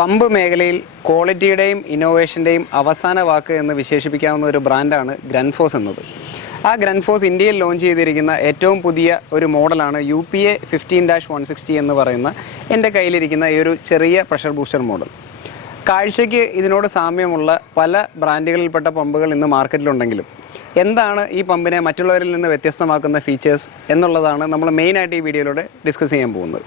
Pump മേഖലയിൽ ക്വാളിറ്റിയുടെയും ഇന്നോവേഷൻ്റെയും അവസാന വാക്ക് എന്ന് വിശേഷിപ്പിക്കാവുന്ന ഒരു ബ്രാൻഡാണ് ഗ്രൺഫോസ് എന്നത്. ആ ഗ്രൺഫോസ് ഇന്ത്യയിൽ ലോഞ്ച് ചെയ്തിരിക്കുന്ന ഏറ്റവും പുതിയ ഒരു മോഡലാണ് UPA 15-160 എന്ന് പറയുന്ന എൻ്റെ കയ്യിലിരിക്കുന്ന ഈ ഒരു ചെറിയ പ്രഷർ ബൂസ്റ്റർ മോഡൽ. കാഴ്ചയ്ക്ക് ഇതിനോട് സാമ്യമുള്ള പല ബ്രാൻഡുകളിൽപ്പെട്ട പമ്പുകൾ ഇന്ന് മാർക്കറ്റിലുണ്ടെങ്കിലും എന്താണ് ഈ പമ്പിനെ മറ്റുള്ളവരിൽ നിന്ന് വ്യത്യസ്തമാക്കുന്ന ഫീച്ചേഴ്സ് എന്നുള്ളതാണ് നമ്മൾ മെയിനായിട്ട് ഈ വീഡിയോയിലൂടെ ഡിസ്കസ് ചെയ്യാൻ പോകുന്നത്.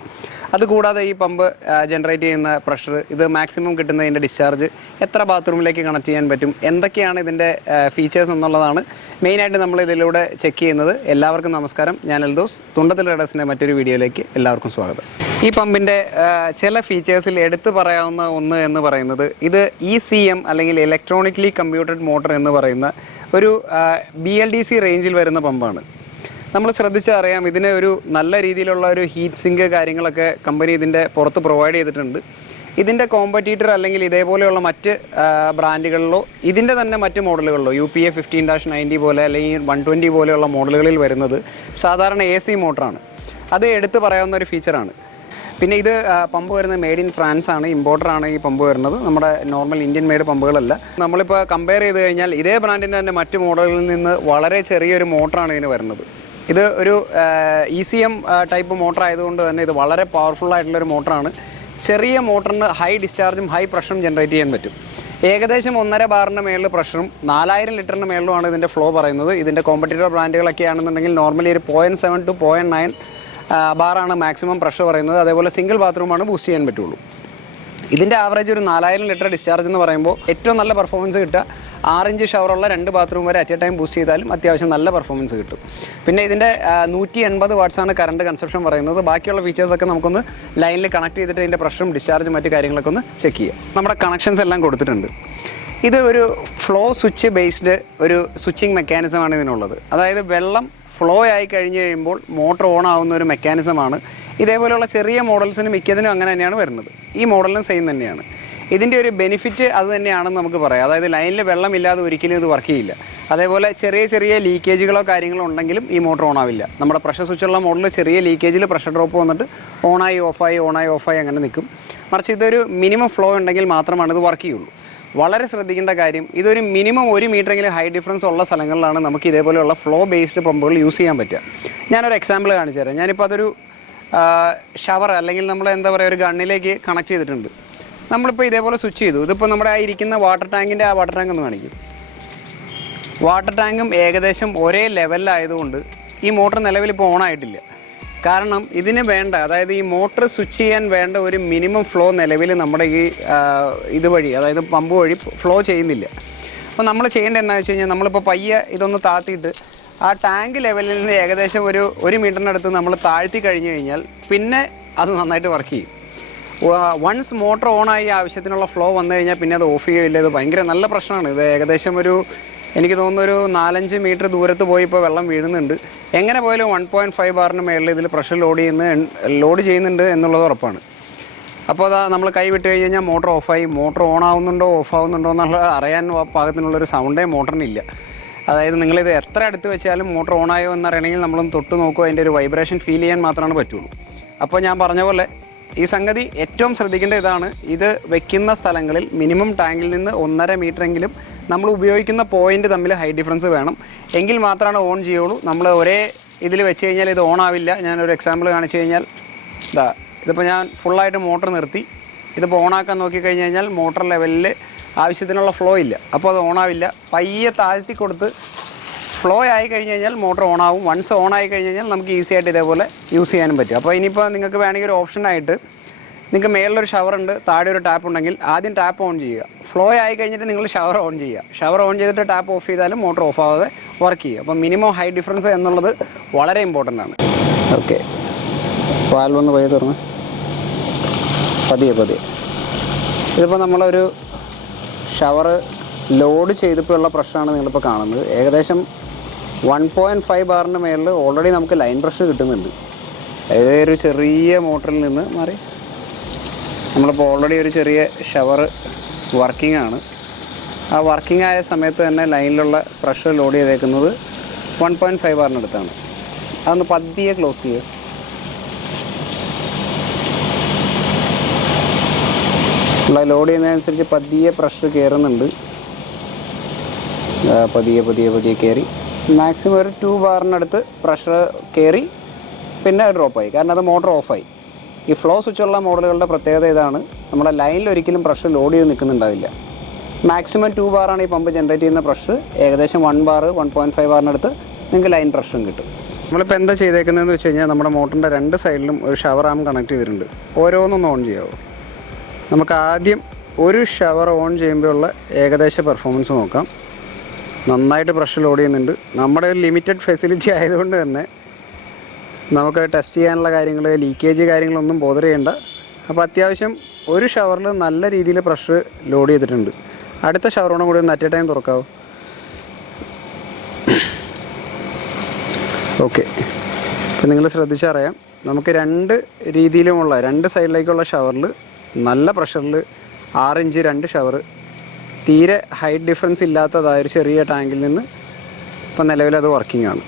അതുകൂടാതെ ഈ പമ്പ് ജനറേറ്റ് ചെയ്യുന്ന പ്രഷർ, ഇത് മാക്സിമം കിട്ടുന്നതിൻ്റെ ഡിസ്ചാർജ്, എത്ര ബാത്റൂമിലേക്ക് കണക്ട് ചെയ്യാൻ പറ്റും, എന്തൊക്കെയാണ് ഇതിൻ്റെ ഫീച്ചേഴ്സ് എന്നുള്ളതാണ് മെയിനായിട്ട് നമ്മൾ ഇതിലൂടെ ചെക്ക് ചെയ്യുന്നത്. എല്ലാവർക്കും നമസ്കാരം, ഞാൻ എൽദോസ്. തുണ്ടത്തിൽ റേഡേഴ്സിൻ്റെ മറ്റൊരു വീഡിയോയിലേക്ക് എല്ലാവർക്കും സ്വാഗതം. ഈ പമ്പിൻ്റെ ചില ഫീച്ചേഴ്സിൽ എടുത്തു പറയാവുന്ന ഒന്ന് എന്ന് പറയുന്നത്, ഇത് ECM അല്ലെങ്കിൽ ഇലക്ട്രോണിക്കലി കമ്പ്യൂട്ടഡ് മോട്ടർ എന്ന് പറയുന്ന ഒരു BLDC റേഞ്ചിൽ വരുന്ന പമ്പാണ്. നമ്മൾ ശ്രദ്ധിച്ചറിയാം, ഇതിന് ഒരു നല്ല രീതിയിലുള്ള ഒരു ഹീറ്റ് സിങ്ക് കാര്യങ്ങളൊക്കെ കമ്പനി ഇതിൻ്റെ പുറത്ത് പ്രൊവൈഡ് ചെയ്തിട്ടുണ്ട്. ഇതിൻ്റെ കോമ്പറ്റീറ്റർ അല്ലെങ്കിൽ ഇതേപോലെയുള്ള മറ്റ് ബ്രാൻഡുകളിലോ ഇതിൻ്റെ തന്നെ മറ്റ് മോഡലുകളിലോ UPA 15-90 പോലെ അല്ലെങ്കിൽ 120 പോലെയുള്ള മോഡലുകളിൽ വരുന്നത് സാധാരണ AC മോട്ടറാണ്. അത് എടുത്തു പറയാവുന്ന ഒരു ഫീച്ചറാണ്. പിന്നെ ഇത് പമ്പ് വരുന്നത് മെയ്ഡ് ഇൻ ഫ്രാൻസ് ആണ്, ഇമ്പോർട്ടറാണ് ഈ പമ്പ് വരുന്നത്, നമ്മുടെ നോർമൽ ഇന്ത്യൻ മെയ്ഡ് പമ്പുകളല്ല. നമ്മളിപ്പോൾ കമ്പയർ ചെയ്ത് കഴിഞ്ഞാൽ ഇതേ ബ്രാൻഡിൻ്റെ തന്നെ മറ്റ് മോഡലുകളിൽ നിന്ന് വളരെ ചെറിയൊരു മോട്ടറാണ് ഇതിന് വരുന്നത്. ഇത് ഒരു ECM ടൈപ്പ് മോട്ടർ ആയതുകൊണ്ട് തന്നെ ഇത് വളരെ പവർഫുള്ളായിട്ടുള്ളൊരു മോട്ടറാണ്. ചെറിയ മോട്ടറിന് ഹൈ ഡിസ്ചാർജും ഹൈ പ്രഷറും ജനറേറ്റ് ചെയ്യാൻ പറ്റും. ഏകദേശം 1.5 ബാറിന് മേളിൽ പ്രഷറും 4000 ലിറ്ററിന് മേളിലുമാണ് ഇതിൻ്റെ ഫ്ലോ പറയുന്നത്. ഇതിൻ്റെ കോമ്പറ്റീറ്റർ ബ്രാൻഡുകളൊക്കെ ആണെന്നുണ്ടെങ്കിൽ നോർമലി ഒരു 0.7 to 0.9 ബാറാണ് മാക്സിമം പ്രഷർ പറയുന്നത്. അതേപോലെ സിംഗിൾ ബാത്റൂമാണ് ബൂസ്റ്റ് ചെയ്യാൻ പറ്റുള്ളൂ. ഇതിൻ്റെ ആവറേജ് ഒരു 4000 ലിറ്റർ ഡിസ്ചാർജ് എന്ന് പറയുമ്പോൾ ഏറ്റവും നല്ല പെർഫോമൻസ് കിട്ടുക 6 ഇഞ്ച് ഷവറുള്ള 2 ബാത്റൂം വരെ അറ്റ് എ ടൈം ബൂസ്റ്റ് ചെയ്താലും അത്യാവശ്യം നല്ല പെർഫോമൻസ് കിട്ടും. പിന്നെ ഇതിൻ്റെ 180 വാട്ട്സാണ് കറണ്ട് കൺസപ്ഷൻ പറയുന്നത്. ബാക്കിയുള്ള ഫീച്ചേഴ്സൊക്കെ നമുക്കൊന്ന് ലൈനിൽ കണക്ട് ചെയ്തിട്ട് ഇതിൻ്റെ പ്രഷറും ഡിസ്ചാർജും മറ്റു കാര്യങ്ങളൊക്കെ ഒന്ന് ചെക്ക് ചെയ്യാം. നമ്മുടെ കണക്ഷൻസ് എല്ലാം കൊടുത്തിട്ടുണ്ട്. ഇത് ഒരു ഫ്ലോ സ്വിച്ച് ബേസ്ഡ് ഒരു സ്വിച്ചിങ് മെക്കാനിസമാണ് ഇതിനുള്ളത്. അതായത് വെള്ളം ഫ്ലോ ആയി കഴിഞ്ഞ് കഴിയുമ്പോൾ മോട്ടർ ഓൺ ആവുന്ന ഒരു മെക്കാനിസമാണ്. ഇതേപോലെയുള്ള ചെറിയ മോഡൽസിന് മിക്കതിനും അങ്ങനെ തന്നെയാണ് വരുന്നത്. ഈ മോഡലിനും സെയിം തന്നെയാണ്. ഇതിൻ്റെ ഒരു ബെനിഫിറ്റ് അത് തന്നെയാണെന്ന് നമുക്ക് പറയാം. അതായത് ലൈനിൽ വെള്ളമില്ലാതെ ഒരിക്കലും ഇത് വർക്ക് ചെയ്യില്ല. അതേപോലെ ചെറിയ ചെറിയ ലീക്കേജുകളോ കാര്യങ്ങളോ ഉണ്ടെങ്കിലും ഈ മോട്ടർ ഓൺ ആവില്ല. നമ്മുടെ പ്രഷർ സ്വിച്ചുള്ള മോഡൽ ചെറിയ ലീക്കേജിൽ പ്രഷർ ഡ്രോപ്പ് വന്നിട്ട് ഓണായി ഓഫായി അങ്ങനെ നിൽക്കും. മറിച്ച് ഇതൊരു മിനിമം ഫ്ലോ ഉണ്ടെങ്കിൽ മാത്രമാണ് ഇത് വർക്ക് ചെയ്യുള്ളൂ. വളരെ ശ്രദ്ധിക്കേണ്ട കാര്യം, ഇതൊരു മിനിമം 1 മീറ്ററെങ്കിലും ഹൈ ഡിഫറൻസ് ഉള്ള സ്ഥലങ്ങളിലാണ് നമുക്ക് ഇതേപോലെയുള്ള ഫ്ലോ ബേസ്ഡ് പമ്പുകൾ യൂസ് ചെയ്യാൻ പറ്റുക. ഞാനൊരു എക്സാമ്പിൾ കാണിച്ചു തരാം. ഞാനിപ്പോൾ അതൊരു ഷവർ അല്ലെങ്കിൽ നമ്മൾ എന്താ പറയുക ഒരു ഗണ്ണിലേക്ക് കണക്ട് ചെയ്തിട്ടുണ്ട്. നമ്മളിപ്പോൾ ഇതേപോലെ സ്വിച്ച് ചെയ്തു. ഇതിപ്പോൾ നമ്മുടെ ആ ഇരിക്കുന്ന വാട്ടർ ടാങ്കിൻ്റെ ആ വാട്ടർ ടാങ്ക് ഒന്ന് കാണിക്കും. വാട്ടർ ടാങ്കും ഏകദേശം ഒരേ ലെവലിലായതുകൊണ്ട് ഈ മോട്ടർ നിലവിലിപ്പോൾ ഓൺ ആയിട്ടില്ല. കാരണം ഇതിന് വേണ്ട, അതായത് ഈ മോട്ടർ സ്വിച്ച് ചെയ്യാൻ വേണ്ട ഒരു മിനിമം ഫ്ലോ നിലവിൽ നമ്മുടെ ഈ ഇതുവഴി, അതായത് പമ്പ് വഴി ഫ്ലോ ചെയ്യുന്നില്ല. അപ്പോൾ നമ്മൾ ചെയ്യേണ്ടത് എന്താണെന്ന് വെച്ച് കഴിഞ്ഞാൽ, നമ്മളിപ്പോൾ പയ്യെ ഇതൊന്ന് താഴ്ത്തിയിട്ട് ആ ടാങ്ക് ലെവലിൽ നിന്ന് ഏകദേശം ഒരു 1 മീറ്ററിനടുത്ത് നമ്മൾ താഴ്ത്തി കഴിഞ്ഞ് കഴിഞ്ഞാൽ പിന്നെ അത് നന്നായിട്ട് വർക്ക് ചെയ്യും. വൺസ് മോട്ടർ ഓണായി ആവശ്യത്തിനുള്ള ഫ്ലോ വന്നു കഴിഞ്ഞാൽ പിന്നെ അത് ഓഫ് ചെയ്യുകയില്ല. ഇത് ഭയങ്കര നല്ല പ്രശ്നമാണ്. ഇത് ഏകദേശം എനിക്ക് തോന്നുന്നു ഒരു 4-5 മീറ്റർ ദൂരത്ത് പോയി ഇപ്പോൾ വെള്ളം വീഴുന്നുണ്ട്. എങ്ങനെ പോയാലും 1.5 ബാറിന് മേളിൽ ഇതിൽ പ്രഷർ ലോഡ് ചെയ്യുന്നുണ്ട് എന്നുള്ളത് ഉറപ്പാണ്. അപ്പോൾ അതാ നമ്മൾ കൈ വിട്ട് കഴിഞ്ഞ് കഴിഞ്ഞാൽ മോട്ടർ ഓഫായി. മോട്ടർ ഓൺ ആവുന്നുണ്ടോ ഓഫ് ആവുന്നുണ്ടോ എന്നുള്ളത് അറിയാൻ പാകത്തിനുള്ളൊരു സൗണ്ടേ മോട്ടറിനില്ല. അതായത് നിങ്ങളിത് എത്ര അടുത്ത് വെച്ചാലും മോട്ടർ ഓണായോ എന്നറിയണമെങ്കിൽ നമ്മളൊന്ന് തൊട്ട് നോക്കുക, അതിൻ്റെ ഒരു വൈബ്രേഷൻ ഫീൽ ചെയ്യാൻ മാത്രമാണ് പറ്റുള്ളൂ. അപ്പോൾ ഞാൻ പറഞ്ഞ പോലെ ഈ സംഗതി ഏറ്റവും ശ്രദ്ധിക്കേണ്ട ഇതാണ്, ഇത് വെക്കുന്ന സ്ഥലങ്ങളിൽ മിനിമം ടാങ്കിൽ നിന്ന് 1.5 മീറ്ററെങ്കിലും നമ്മൾ ഉപയോഗിക്കുന്ന പോയിൻ്റ് തമ്മിൽ ഹൈ ഡിഫറൻസ് വേണം. എങ്കിൽ മാത്രമാണ് ഓൺ ചെയ്യുള്ളൂ. നമ്മൾ ഒരേ ഇതിൽ വെച്ച് കഴിഞ്ഞാൽ ഇത് ഓൺ ആവില്ല. ഞാനൊരു എക്സാമ്പിൾ കാണിച്ചു കഴിഞ്ഞാൽ, ഇതിപ്പോൾ ഞാൻ ഫുള്ളായിട്ട് മോട്ടർ നിർത്തി, ഇതിപ്പോൾ ഓണാക്കാൻ നോക്കിക്കഴിഞ്ഞ് കഴിഞ്ഞാൽ മോട്ടർ ലെവലിൽ ആവശ്യത്തിനുള്ള ഫ്ലോ ഇല്ല. അപ്പോൾ അത് ഓണാവില്ല. പയ്യെ താഴ്ത്തി കൊടുത്ത് ഫ്ലോ ആയി കഴിഞ്ഞ് കഴിഞ്ഞാൽ മോട്ടർ ഓണാവും. വൺസ് ഓൺ ആയി കഴിഞ്ഞ് കഴിഞ്ഞാൽ നമുക്ക് ഈസി ആയിട്ട് ഇതേപോലെ യൂസ് ചെയ്യാനും പറ്റും. അപ്പോൾ ഇനിയിപ്പോൾ നിങ്ങൾക്ക് വേണമെങ്കിൽ ഒരു ഓപ്ഷനായിട്ട്, നിങ്ങൾക്ക് മേളിലൊരു ഷവർ ഉണ്ട്, താഴെ ഒരു ടാപ്പ് ഉണ്ടെങ്കിൽ ആദ്യം ടാപ്പ് ഓൺ ചെയ്യുക. ഫ്ലോ ആയി കഴിഞ്ഞിട്ട് നിങ്ങൾ ഷവർ ഓൺ ചെയ്യുക. ഷവർ ഓൺ ചെയ്തിട്ട് ടാപ്പ് ഓഫ് ചെയ്താലും മോട്ടർ ഓഫ് ആവാതെ വർക്ക് ചെയ്യുക. അപ്പോൾ മിനിമം ഹൈ ഡിഫറൻസ് എന്നുള്ളത് വളരെ ഇമ്പോർട്ടൻ്റ് ആണ്. ഓക്കെ, വാൽവൊന്ന് പയ്യെ തുറന്ന് പതിയെ ഇതിപ്പോൾ നമ്മളൊരു ഷവർ ലോഡ് ചെയ്തപ്പോൾ ഉള്ള പ്രഷറാണ് നിങ്ങളിപ്പോൾ കാണുന്നത്. ഏകദേശം 1.5 ബാറിന് മേളിൽ ഓൾറെഡി നമുക്ക് ലൈൻ പ്രഷർ കിട്ടുന്നുണ്ട്. അതായത് ഒരു ചെറിയ മോട്ടറിൽ നിന്ന് മാറി നമ്മളിപ്പോൾ ഓൾറെഡി ഒരു ചെറിയ ഷവർ വർക്കിംഗ് ആണ്. ആ വർക്കിംഗ് ആയ സമയത്ത് തന്നെ ലൈനിലുള്ള പ്രഷർ ലോഡ് ചെയ്തേക്കുന്നത് 1.5 ബാറിനടുത്താണ്. അതൊന്ന് പതിയെ ക്ലോസ് ചെയ്യുക. നമ്മൾ ലോഡ് ചെയ്യുന്നതനുസരിച്ച് പതിയെ പ്രഷർ കയറുന്നുണ്ട്. പതിയെ കയറി മാക്സിമം ഒരു 2 ബാറിനടുത്ത് പ്രഷർ കയറി പിന്നെ ഡ്രോപ്പായി. കാരണം അത് മോട്ടർ ഓഫായി. ഈ ഫ്ലോ സ്വിച്ചുള്ള മോഡലുകളുടെ പ്രത്യേകത ഇതാണ്, നമ്മുടെ ലൈനിൽ ഒരിക്കലും പ്രഷർ ലോഡ് ചെയ്ത് നിൽക്കുന്നുണ്ടാവില്ല. മാക്സിമം 2 ബാറാണ് ഈ പമ്പ് ജനറേറ്റ് ചെയ്യുന്ന പ്രഷർ. ഏകദേശം 1 ബാർ 1.5 ബാറിനടുത്ത് നിങ്ങൾക്ക് ലൈൻ പ്രഷറും കിട്ടും. നമ്മളിപ്പോൾ എന്താ ചെയ്തേക്കുന്നതെന്ന് വെച്ച് കഴിഞ്ഞാൽ നമ്മുടെ മോട്ടറിൻ്റെ 2 സൈഡിലും ഒരു ഷവർ ആം കണക്ട് ചെയ്തിട്ടുണ്ട്. ഓരോന്നൊന്ന് ഓൺ ചെയ്യാമോ? നമുക്ക് ആദ്യം ഒരു ഷവർ ഓൺ ചെയ്യുമ്പോൾ ഉള്ള ഏകദേശ പെർഫോമൻസ് നോക്കാം. നന്നായിട്ട് പ്രഷർ ലോഡ് ചെയ്യുന്നുണ്ട്. നമ്മുടെ ഒരു ലിമിറ്റഡ് ഫെസിലിറ്റി ആയതുകൊണ്ട് തന്നെ നമുക്ക് ടെസ്റ്റ് ചെയ്യാനുള്ള കാര്യങ്ങൾ, ലീക്കേജ് കാര്യങ്ങളൊന്നും ബോധർ ചെയ്യേണ്ട. അപ്പോൾ അത്യാവശ്യം ഒരു ഷവറിൽ നല്ല രീതിയിൽ പ്രഷർ ലോഡ് ചെയ്തിട്ടുണ്ട്. അടുത്ത ഷവറോടും കൂടി ഒന്ന് അറ്റ് എ ടൈം തുറക്കാവോ? ഓക്കെ. അപ്പോൾ നിങ്ങൾ ശ്രദ്ധിച്ചറിയാം, നമുക്ക് 2 രീതിയിലുമുള്ള 2 സൈഡിലേക്കുള്ള ഷവറിൽ നല്ല പ്രഷറിൽ 6 ഇഞ്ച് 2 ഷവർ, തീരെ ഹൈറ്റ് ഡിഫറൻസ് ഇല്ലാത്തതായൊരു ചെറിയ ടാങ്കിൽ നിന്ന് ഇപ്പം നിലവിലത് വർക്കിംഗ് ആണ്.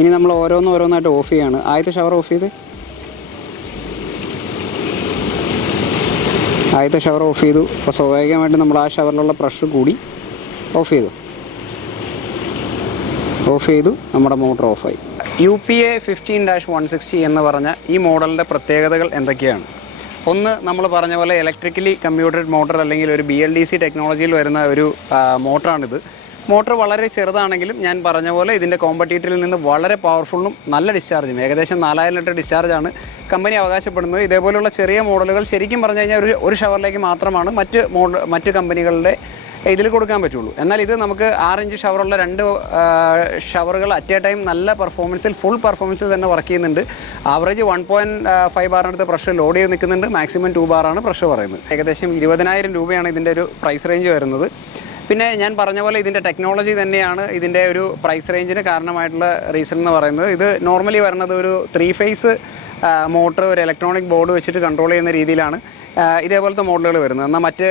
ഇനി നമ്മൾ ഓരോന്നായിട്ട് ഓഫ് ചെയ്യാണ്. ആദ്യത്തെ ഷവർ ഓഫ് ചെയ്ത്, അപ്പോൾ സ്വാഭാവികമായിട്ട് നമ്മൾ ആ ഷവറിലുള്ള പ്രഷർ കൂടി ഓഫ് ചെയ്തു നമ്മുടെ മോട്ടർ ഓഫായി. UPA 15-160 എന്ന് പറഞ്ഞ ഈ മോഡലിൻ്റെ പ്രത്യേകതകൾ എന്തൊക്കെയാണ്? ഒന്ന്, നമ്മൾ പറഞ്ഞ പോലെ ഇലക്ട്രിക്കലി കമ്പ്യൂട്ടഡ് മോട്ടർ അല്ലെങ്കിൽ ഒരു BLDC ടെക്നോളജിയിൽ വരുന്ന ഒരു മോട്ടറാണിത്. മോട്ടർ വളരെ ചെറുതാണെങ്കിലും ഞാൻ പറഞ്ഞ പോലെ ഇതിൻ്റെ കോമ്പറ്റീറ്ററിൽ നിന്ന് വളരെ പവർഫുള്ളും നല്ല ഡിസ്ചാർജും, ഏകദേശം 4000 ലിറ്റർ ഡിസ്ചാർജാണ് കമ്പനി അവകാശപ്പെടുന്നത്. ഇതേപോലുള്ള ചെറിയ മോഡലുകൾ ശരിക്കും പറഞ്ഞു കഴിഞ്ഞാൽ ഒരു ഷവറിലേക്ക് മാത്രമാണ് മറ്റ് കമ്പനികളുടെ ഇതിൽ കൊടുക്കാൻ പറ്റുള്ളൂ. എന്നാൽ ഇത് നമുക്ക് 6 ഇഞ്ച് ഷവറുള്ള 2 ഷവറുകൾ അറ്റ് എ ടൈം നല്ല പെർഫോമൻസിൽ, ഫുൾ പെർഫോമൻസിൽ തന്നെ വർക്ക് ചെയ്യുന്നുണ്ട്. ആവറേജ് 1.5 ബാറിനടുത്ത് പ്രഷർ ലോഡ് ചെയ്ത് നിൽക്കുന്നുണ്ട്. മാക്സിമം 2 ബാറാണ് പ്രഷർ പറയുന്നത്. ഏകദേശം 20,000 രൂപയാണ് ഇതിൻ്റെ ഒരു പ്രൈസ് റേഞ്ച് വരുന്നത്. പിന്നെ ഞാൻ പറഞ്ഞ പോലെ ഇതിൻ്റെ ടെക്നോളജി തന്നെയാണ് ഇതിൻ്റെ ഒരു പ്രൈസ് റേഞ്ചിന് കാരണമായിട്ടുള്ള റീസൺ എന്ന് പറയുന്നത്. ഇത് നോർമലി വരുന്നത് ഒരു 3 ഫേസ് മോട്ടർ, ഒരു ഇലക്ട്രോണിക് ബോർഡ് വെച്ചിട്ട് കൺട്രോൾ ചെയ്യുന്ന രീതിയിലാണ് ഇതേപോലത്തെ മോഡലുകൾ വരുന്നത്. എന്നാൽ മറ്റ്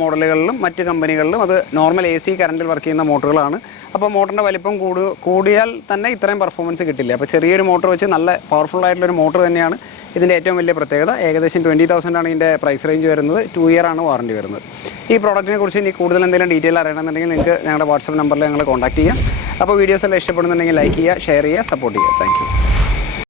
മോഡലുകളിലും മറ്റ് കമ്പനികളിലും അത് നോർമൽ AC കറണ്ടിൽ വർക്ക് ചെയ്യുന്ന മോട്ടറുകളാണ്. അപ്പോൾ മോട്ടറിൻ്റെ വലിപ്പം കൂടിയാൽ തന്നെ ഇത്രയും പെർഫോമൻസ് കിട്ടില്ല. അപ്പോൾ ചെറിയൊരു മോട്ടർ വെച്ച് നല്ല പവർഫുൾ ആയിട്ടുള്ളൊരു മോട്ടർ തന്നെയാണ് ഇതിൻ്റെ ഏറ്റവും വലിയ പ്രത്യേകത. ഏകദേശം 20,000 ആണ് ഇതിൻ്റെ പ്രൈസ് റേഞ്ച് വരുന്നത്. 2 ഇയർ ആണ് വാറണ്ടി വരുന്നത്. ഈ പ്രോഡക്റ്റിനെ കുറിച്ച് ഇനി കൂടുതൽ എന്തെങ്കിലും ഡീറ്റെയിൽ അറിയണമെന്നുണ്ടെങ്കിൽ നിങ്ങൾക്ക് ഞങ്ങളുടെ വാട്സാപ്പ് നമ്പറിൽ ഞങ്ങൾ കോൺടാക്ട് ചെയ്യാം. അപ്പോൾ വീഡിയോസ് എല്ലാം ഇഷ്ടപ്പെടുന്നുണ്ടെങ്കിൽ ലൈക്ക് ചെയ്യുക, ഷെയർ ചെയ്യുക, സപ്പോർട്ട് ചെയ്യുക. Thank you.